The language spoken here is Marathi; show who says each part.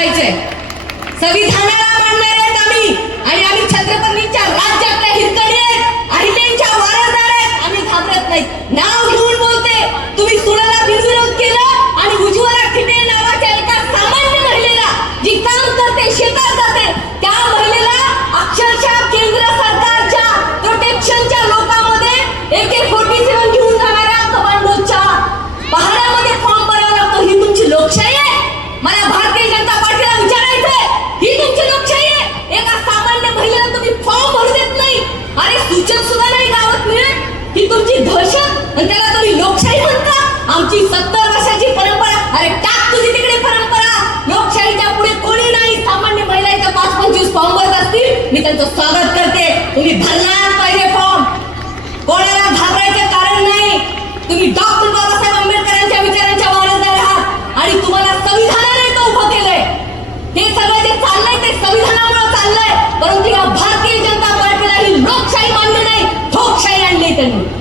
Speaker 1: करायचे संविधानाला मानणारे सूचक सुद्धा नाही गावात मिळत. ही तुमची भाषा आणि त्याला तुम्ही लोकशाही म्हणता. आमची सत्तर वर्षाची परंपरा. अरे टाक तुझी तिकडे परंपरा. लोकशाहीच्या पुढे कोणी नाही. सामान्य महिलांच्या पाच पंचवीस फॉर्म भरत असतील. मी त्यांचं स्वागत करते. तुम्ही भरला செல்வம்